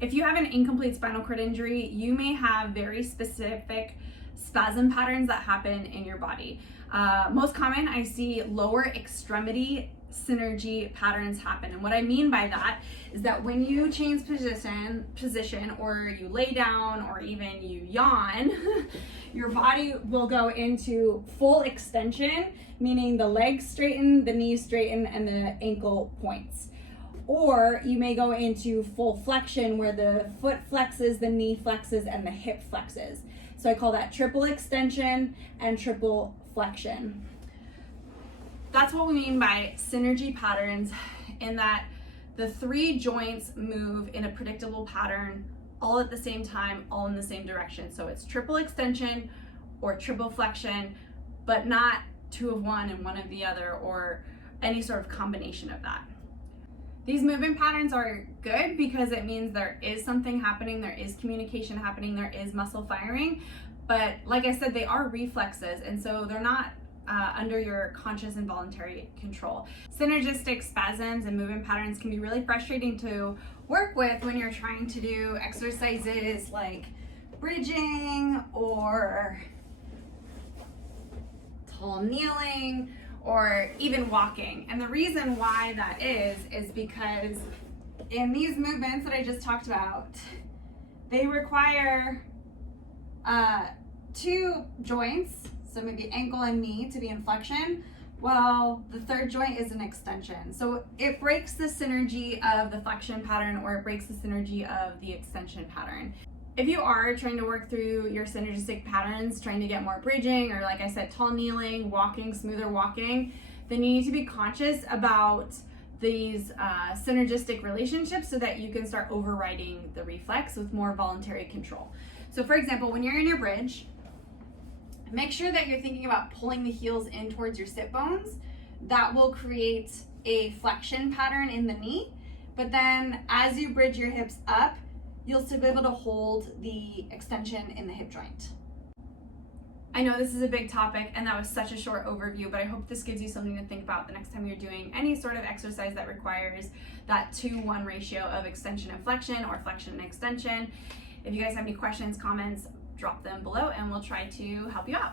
If you have an incomplete spinal cord injury, you may have very specific spasm patterns that happen in your body. Most common, I see lower extremity synergy patterns happen. And what I mean by that is that when you change position or you lay down or even you yawn, your body will go into full extension, meaning the legs straighten, the knees straighten, and the ankle points. Or you may go into full flexion where the foot flexes, the knee flexes, and the hip flexes. So I call that triple extension and triple flexion. That's what we mean by synergy patterns, in that the three joints move in a predictable pattern all at the same time, all in the same direction. So it's triple extension or triple flexion, but not two of one and one of the other, or any sort of combination of that. These movement patterns are good because it means there is something happening, there is communication happening, there is muscle firing. But like I said, they are reflexes, and so they're not under your conscious and voluntary control. Synergistic spasms and movement patterns can be really frustrating to work with when you're trying to do exercises like bridging or tall kneeling or even walking. And the reason why that is because in these movements that I just talked about, they require two joints, so maybe ankle and knee, to be in flexion, while the third joint is an extension. So it breaks the synergy of the flexion pattern, or it breaks the synergy of the extension pattern. If you are trying to work through your synergistic patterns, trying to get more bridging, or like I said, tall kneeling, walking, smoother walking, then you need to be conscious about these synergistic relationships so that you can start overriding the reflex with more voluntary control. So for example, when you're in your bridge, make sure that you're thinking about pulling the heels in towards your sit bones. That will create a flexion pattern in the knee. But then as you bridge your hips up, you'll still be able to hold the extension in the hip joint. I know this is a big topic and that was such a short overview, but I hope this gives you something to think about the next time you're doing any sort of exercise that requires that 2-1 ratio of extension and flexion, or flexion and extension. If you guys have any questions, comments, drop them below and we'll try to help you out.